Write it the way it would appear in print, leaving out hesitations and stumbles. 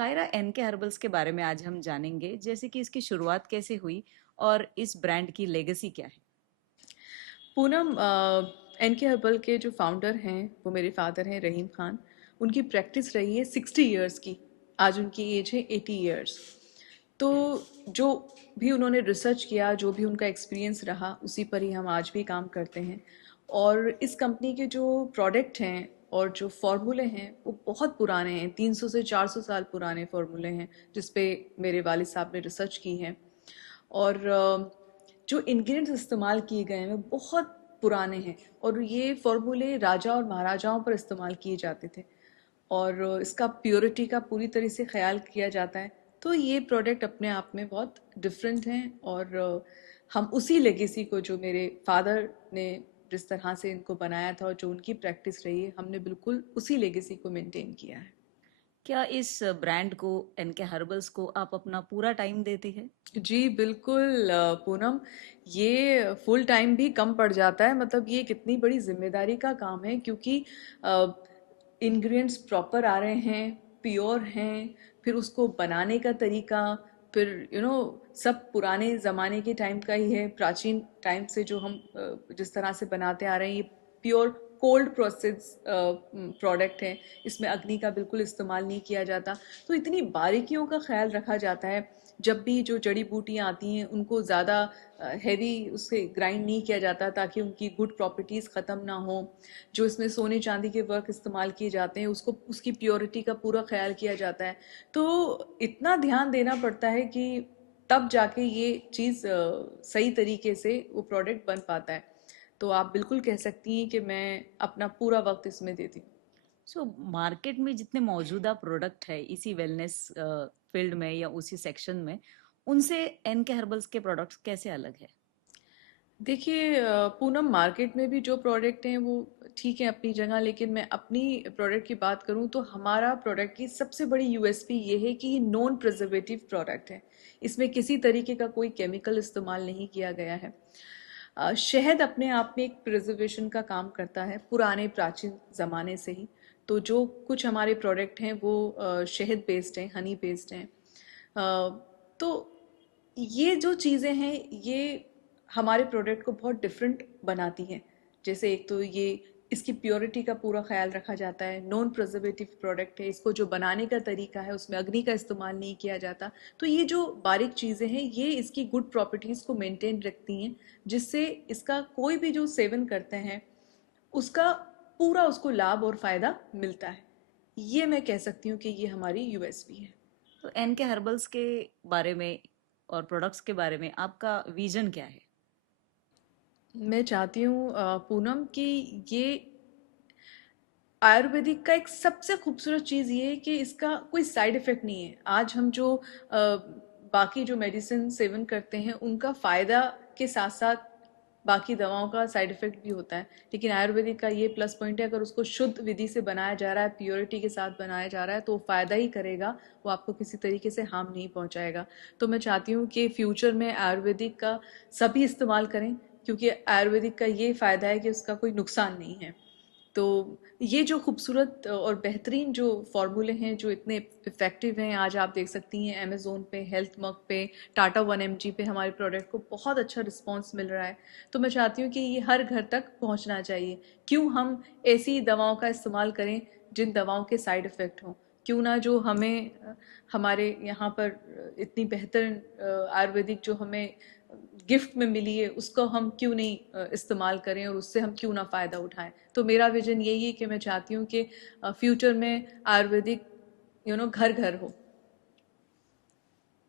Kiara N K herbals के बारे में आज हम जानेंगे, जैसे कि इसकी शुरुआत कैसे हुई और इस ब्रांड की लेगेसी क्या है। पूनम, एन के हर्बल के जो फाउंडर हैं वो मेरे फादर हैं रहीम खान। उनकी प्रैक्टिस रही है 60 ईयर्स की। आज उनकी एज है 80 ईयर्स। तो जो भी उन्होंने रिसर्च किया, जो भी उनका एक्सपीरियंस रहा, उसी पर ही हम आज भी काम करते हैं। और इस कंपनी के जो प्रोडक्ट हैं और जो फार्मूले हैं वो बहुत पुराने हैं, 300 से 400 साल पुराने फार्मूले हैं जिस पे मेरे वालिद साहब ने रिसर्च की है। और जो इंग्रेडिएंट्स इस्तेमाल किए गए हैं वो बहुत पुराने हैं और ये फार्मूले राजा और महाराजाओं पर इस्तेमाल किए जाते थे और इसका प्योरिटी का पूरी तरह से ख्याल किया जाता है। तो ये प्रोडक्ट अपने आप में बहुत डिफरेंट हैं और हम उसी लेगेसी को, जो मेरे फादर ने जिस तरह से इनको बनाया था और जो उनकी प्रैक्टिस रही है, हमने बिल्कुल उसी लेगेसी को मेंटेन किया है। क्या इस ब्रांड को, एनके हर्बल्स को, आप अपना पूरा टाइम देते हैं? जी बिल्कुल पूनम, ये फुल टाइम भी कम पड़ जाता है। मतलब ये कितनी बड़ी जिम्मेदारी का काम है, क्योंकि इंग्रेडिएंट्स प्रॉपर आ रहे हैं, प्योर हैं, फिर उसको बनाने का तरीका, फिर सब पुराने ज़माने के टाइम का ही है। प्राचीन टाइम से जो हम जिस तरह से बनाते आ रहे हैं, ये प्योर कोल्ड प्रोसेस प्रोडक्ट है। इसमें अग्नि का बिल्कुल इस्तेमाल नहीं किया जाता। तो इतनी बारीकियों का ख्याल रखा जाता है। जब भी जो जड़ी बूटियाँ आती हैं उनको ज़्यादा हैवी उससे ग्राइंड नहीं किया जाता ताकि उनकी गुड प्रॉपर्टीज़ ख़त्म ना हो। जो इसमें सोने चांदी के वर्क इस्तेमाल किए जाते हैं उसको, उसकी प्योरिटी का पूरा ख्याल किया जाता है। तो इतना ध्यान देना पड़ता है कि तब जाके ये चीज़ सही तरीके से वो प्रोडक्ट बन पाता है। तो आप बिल्कुल कह सकती हैं कि मैं अपना पूरा वक्त इसमें देती हूँ। सो मार्केट में जितने मौजूदा प्रोडक्ट है इसी वेलनेस फील्ड में या उसी सेक्शन में, उनसे एनके हर्बल्स के प्रोडक्ट्स कैसे अलग है? देखिए पूनम, मार्केट में भी जो प्रोडक्ट हैं वो ठीक है अपनी जगह, लेकिन मैं अपनी प्रोडक्ट की बात करूं तो हमारा प्रोडक्ट की सबसे बड़ी यूएसपी ये है कि ये नॉन प्रिजर्वेटिव प्रोडक्ट है। इसमें किसी तरीके का कोई केमिकल इस्तेमाल नहीं किया गया है। शहद अपने आप में एक प्रिजर्वेशन का काम करता है, पुराने प्राचीन ज़माने से ही। तो जो कुछ हमारे प्रोडक्ट हैं वो शहद बेस्ड हैं, हनी बेस्ड हैं। तो ये जो चीज़ें हैं ये हमारे प्रोडक्ट को बहुत डिफरेंट बनाती हैं। जैसे एक तो ये, इसकी प्योरिटी का पूरा ख्याल रखा जाता है, नॉन प्रिजर्वेटिव प्रोडक्ट है, इसको जो बनाने का तरीका है उसमें अग्नि का इस्तेमाल नहीं किया जाता। तो ये जो बारीक चीज़ें हैं ये इसकी गुड प्रॉपर्टीज़ को मेंटेन रखती हैं, जिससे इसका कोई भी जो सेवन करते हैं उसका पूरा उसको लाभ और फ़ायदा मिलता है। ये मैं कह सकती हूँ कि ये हमारी यूएसपी है। तो एनके हर्बल्स के बारे में और प्रोडक्ट्स के बारे में आपका विजन क्या है? मैं चाहती हूँ पूनम कि ये आयुर्वेदिक का एक सबसे खूबसूरत चीज़ ये है कि इसका कोई साइड इफ़ेक्ट नहीं है। आज हम जो बाकी जो मेडिसिन सेवन करते हैं उनका फ़ायदा के साथ साथ बाकी दवाओं का साइड इफ़ेक्ट भी होता है, लेकिन आयुर्वेदिक का ये प्लस पॉइंट है, अगर उसको शुद्ध विधि से बनाया जा रहा है, प्योरिटी के साथ बनाया जा रहा है, तो वो फ़ायदा ही करेगा। वो आपको किसी तरीके से हार्म नहीं पहुंचाएगा। तो मैं चाहती हूँ कि फ्यूचर में आयुर्वेदिक का सभी इस्तेमाल करें, क्योंकि आयुर्वेदिक का ये फ़ायदा है कि उसका कोई नुकसान नहीं है। तो ये जो खूबसूरत और बेहतरीन जो फार्मूले हैं जो इतने इफ़ेक्टिव हैं, आज आप देख सकती हैं अमेज़ोन पे, हेल्थ मग पे, टाटा 1mg पे हमारे प्रोडक्ट को बहुत अच्छा रिस्पांस मिल रहा है। तो मैं चाहती हूँ कि ये हर घर तक पहुँचना चाहिए। क्यों हम ऐसी दवाओं का इस्तेमाल करें जिन दवाओं के साइड इफ़ेक्ट हों? क्यों ना जो हमें हमारे यहाँ पर इतनी बेहतर आयुर्वेदिक जो हमें गिफ्ट में मिली है उसको हम क्यों नहीं इस्तेमाल करें और उससे हम क्यों ना फ़ायदा उठाएं। तो मेरा विजन यही है कि मैं चाहती हूँ कि फ्यूचर में आयुर्वेदिक घर घर हो।